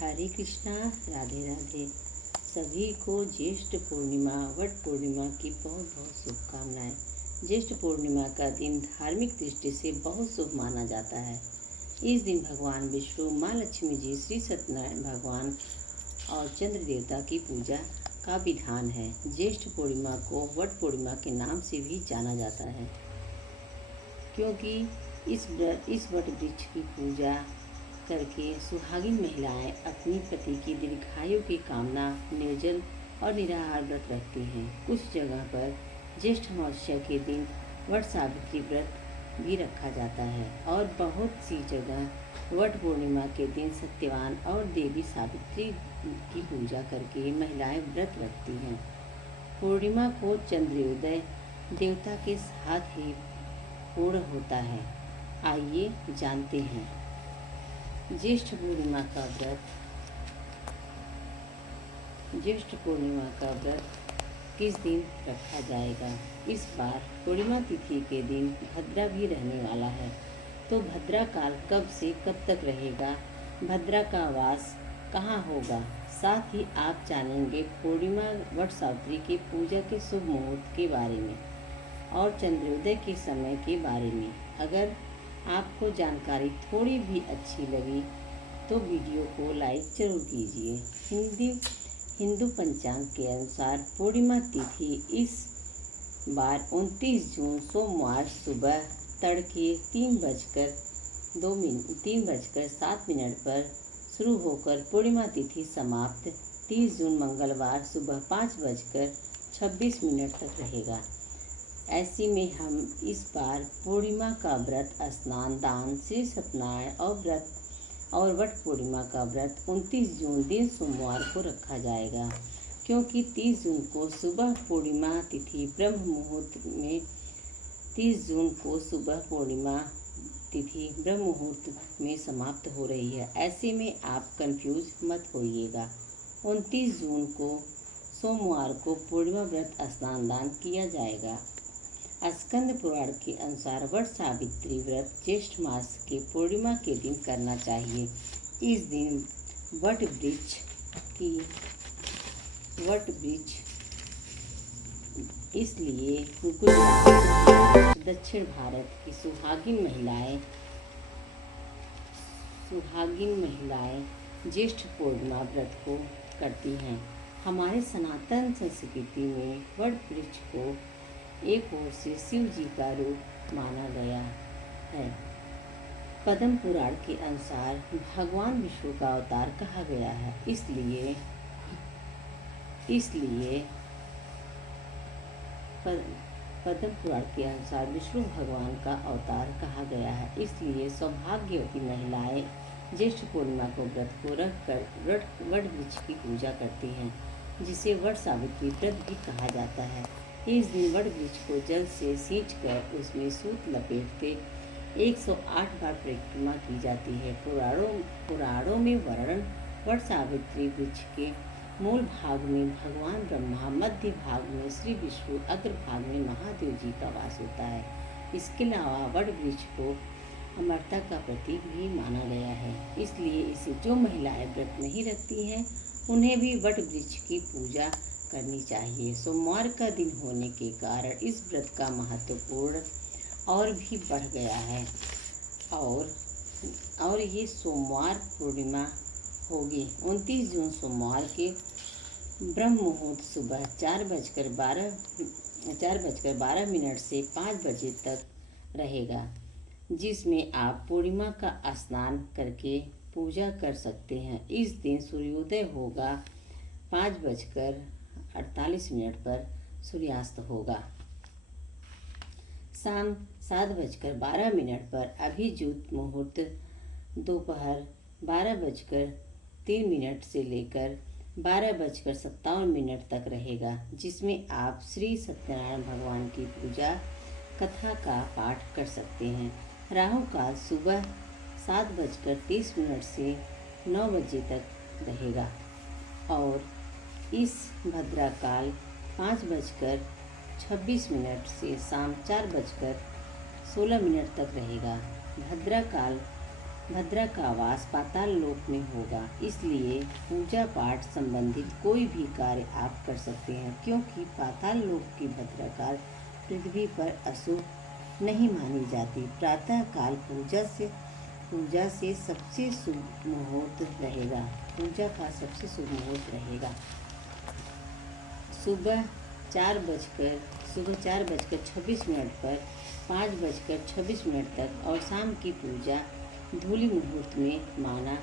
हरे कृष्णा। राधे राधे। सभी को ज्येष्ठ पूर्णिमा वट पूर्णिमा की बहुत बहुत शुभकामनाएं। ज्येष्ठ पूर्णिमा का दिन धार्मिक दृष्टि से बहुत शुभ माना जाता है। इस दिन भगवान विष्णु, माँ लक्ष्मी जी, श्री सत्यनारायण भगवान और चंद्र देवता की पूजा का विधान है। ज्येष्ठ पूर्णिमा को वट पूर्णिमा के नाम से भी जाना जाता है, क्योंकि इस वट वृक्ष की पूजा करके सुहागिन महिलाएं अपनी पति की दीर्घायु की कामना निर्जल और निराहार व्रत रखती हैं। कुछ जगह पर ज्येष्ठ अमावस्या के दिन वट सावित्री व्रत भी रखा जाता है और बहुत सी जगह वट पूर्णिमा के दिन सत्यवान और देवी सावित्री की पूजा करके महिलाएं व्रत रखती हैं। पूर्णिमा को चंद्रोदय देवता के साथ ही पूर्ण होता है। आइए जानते हैं ज्येष्ठ पूर्णिमा का व्रत किस दिन रखा जाएगा। इस बार पूर्णिमा तिथि के दिन भद्रा भी रहने वाला है, तो भद्रा काल कब से कब तक रहेगा, भद्रा का वास कहाँ होगा, साथ ही आप जानेंगे पूर्णिमा वट सावित्री की पूजा के शुभ मुहूर्त के बारे में और चंद्रोदय के समय के बारे में। अगर आपको जानकारी थोड़ी भी अच्छी लगी तो वीडियो को लाइक जरूर कीजिए। हिंदू पंचांग के अनुसार पूर्णिमा तिथि इस बार 29 जून सोमवार सुबह तड़के 3:07 पर शुरू होकर पूर्णिमा तिथि समाप्त 30 जून मंगलवार सुबह 5:26 तक रहेगा। ऐसे में हम इस बार पूर्णिमा का व्रत, स्नान, दान, श्री सत्यनारायण और वट पूर्णिमा का व्रत 29 जून दिन सोमवार को रखा जाएगा, क्योंकि 30 जून को सुबह पूर्णिमा तिथि ब्रह्म मुहूर्त में समाप्त हो रही है। ऐसे में आप कंफ्यूज मत होइएगा। 29 जून को सोमवार को पूर्णिमा व्रत, स्नान, दान किया जाएगा। स्कंद पुराण के अनुसार वट सावित्री व्रत ज्येष्ठ मास के पूर्णिमा के दिन करना चाहिए। इस दिन वट वृक्ष इसलिए गुजरात, दक्षिण भारत की सुहागिन महिलाएं ज्येष्ठ पूर्णिमा व्रत को करती हैं। हमारे सनातन संस्कृति में वट वृक्ष को एक ओर से शिव जी का रूप माना गया है। पद्म पुराण के अनुसार भगवान विष्णु का अवतार कहा गया है, इसलिए पद्म पुराण के अनुसार विष्णु भगवान का अवतार कहा गया है। इसलिए सौभाग्यवती महिलाएं ज्येष्ठ पूर्णिमा को व्रत को रखकर वट वृक्ष की पूजा करती हैं, जिसे वट सावित्री व्रत भी कहा जाता है। इस दिन वट वृक्ष को जल से सींचकर उसमें सूत लपेटते 108 बार परिक्रमा की जाती है। पुराणों में वर्णन वट सावित्री वृक्ष के मूल भाग में भगवान ब्रह्मा, मध्य भाग में श्री विष्णु, अग्र भाग में महादेव जी का वास होता है। इसके अलावा वट वृक्ष को अमरता का प्रतीक भी माना गया है, इसलिए इसे जो महिलाएं व्रत नहीं रखती हैं उन्हें भी वट वृक्ष की पूजा करनी चाहिए। सोमवार का दिन होने के कारण इस व्रत का महत्वपूर्ण और भी बढ़ गया है और ये सोमवार पूर्णिमा होगी 29 जून सोमवार के ब्रह्म मुहूर्त सुबह 4:12 से 5 बजे तक रहेगा, जिसमें आप पूर्णिमा का स्नान करके पूजा कर सकते हैं। इस दिन सूर्योदय होगा 5:48 पर सूर्यास्त होगा। शाम 7:12 पर अभिजित मुहूर्त दोपहर 12:03 से लेकर 12:57 तक रहेगा, जिसमें आप श्री सत्यनारायण भगवान की पूजा कथा का पाठ कर सकते हैं। राहु काल सुबह 7:30 से 9 बजे तक रहेगा और इस भद्रा काल 5:26 से शाम 4:16 तक रहेगा। भद्रा काल भद्रा का वास पाताल लोक में होगा, इसलिए पूजा पाठ संबंधित कोई भी कार्य आप कर सकते हैं, क्योंकि पाताल लोक की भद्रा पृथ्वी पर अशुभ नहीं मानी जाती। प्रातः काल पूजा से सबसे शुभ मुहूर्त रहेगा। पूजा का सबसे शुभ मुहूर्त रहेगा सुबह 4:26 पर 5:26 तक, और शाम की पूजा धूली मुहूर्त में माना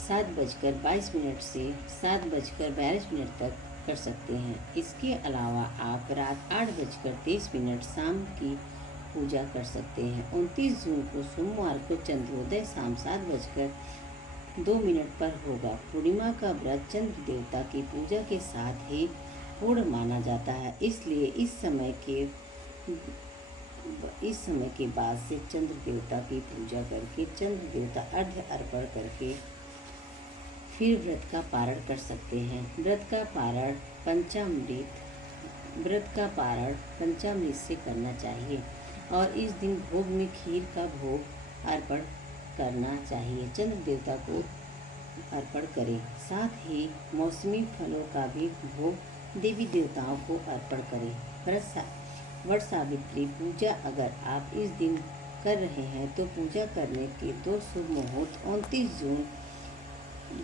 7:22 से 7:42 तक कर सकते हैं। इसके अलावा आप रात 8:23 शाम की पूजा कर सकते हैं। 29 जून को सोमवार को चंद्रोदय शाम 7:02 पर होगा। पूर्णिमा का व्रत चंद्र देवता की पूजा के साथ ही पूर्ण माना जाता है, इसलिए इस समय के बाद से चंद्र देवता की पूजा करके पंचामृत अर्पण करके फिर व्रत का पारण पंचामृत से करना चाहिए, और इस दिन भोग में खीर का भोग अर्पण करना चाहिए। चंद्र देवता को अर्पण करें, साथ ही मौसमी फलों का भी भोग देवी देवताओं को अर्पण करें। वट सावित्री पूजा अगर आप इस दिन कर रहे हैं तो पूजा करने के 2 शुभ मुहूर्त 29 जून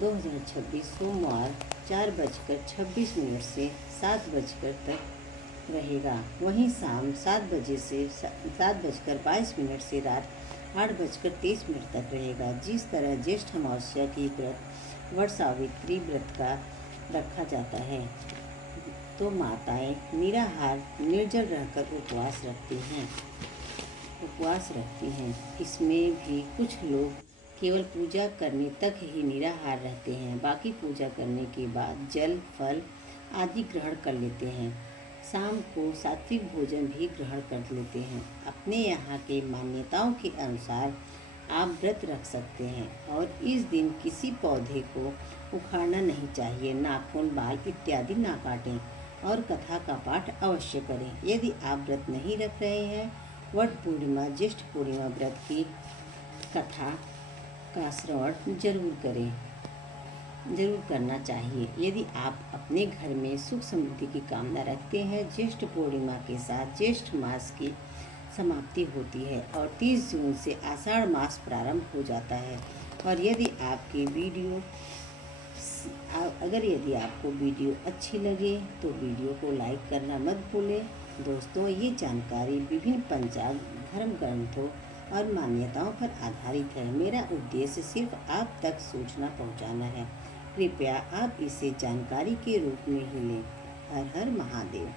2026 सोमवार 4:26 से 7 तक रहेगा। वहीं शाम 7 बजे से 7:22 से रात 8:23 तक रहेगा। जिस तरह ज्येष्ठ अमावस्या की व्रत वट सावित्री व्रत का रखा जाता है, तो माताएं निराहार निर्जल रहकर उपवास रखती हैं। इसमें भी कुछ लोग केवल पूजा करने तक ही निराहार रहते हैं, बाकी पूजा करने के बाद जल फल आदि ग्रहण कर लेते हैं। शाम को सात्विक भोजन भी ग्रहण कर लेते हैं। अपने यहाँ के मान्यताओं के अनुसार आप व्रत रख सकते हैं, और इस दिन किसी पौधे को उखाड़ना नहीं चाहिए, नाखून बाल इत्यादि ना काटें, और कथा का पाठ अवश्य करें। यदि आप व्रत नहीं रख रहे हैं, वट पूर्णिमा ज्येष्ठ पूर्णिमा व्रत की कथा का श्रवण जरूर करना चाहिए। यदि आप अपने घर में सुख समृद्धि की कामना रखते हैं, ज्येष्ठ पूर्णिमा के साथ ज्येष्ठ मास की समाप्ति होती है, और 30 जून से आषाढ़ मास प्रारंभ हो जाता है। और यदि आपको वीडियो अच्छी लगे तो वीडियो को लाइक करना मत भूलें। दोस्तों, ये जानकारी विभिन्न पंचांग, धर्म ग्रंथों और मान्यताओं पर आधारित है। मेरा उद्देश्य सिर्फ आप तक सूचना पहुंचाना है। कृपया आप इसे जानकारी के रूप में ही लें। हर हर महादेव।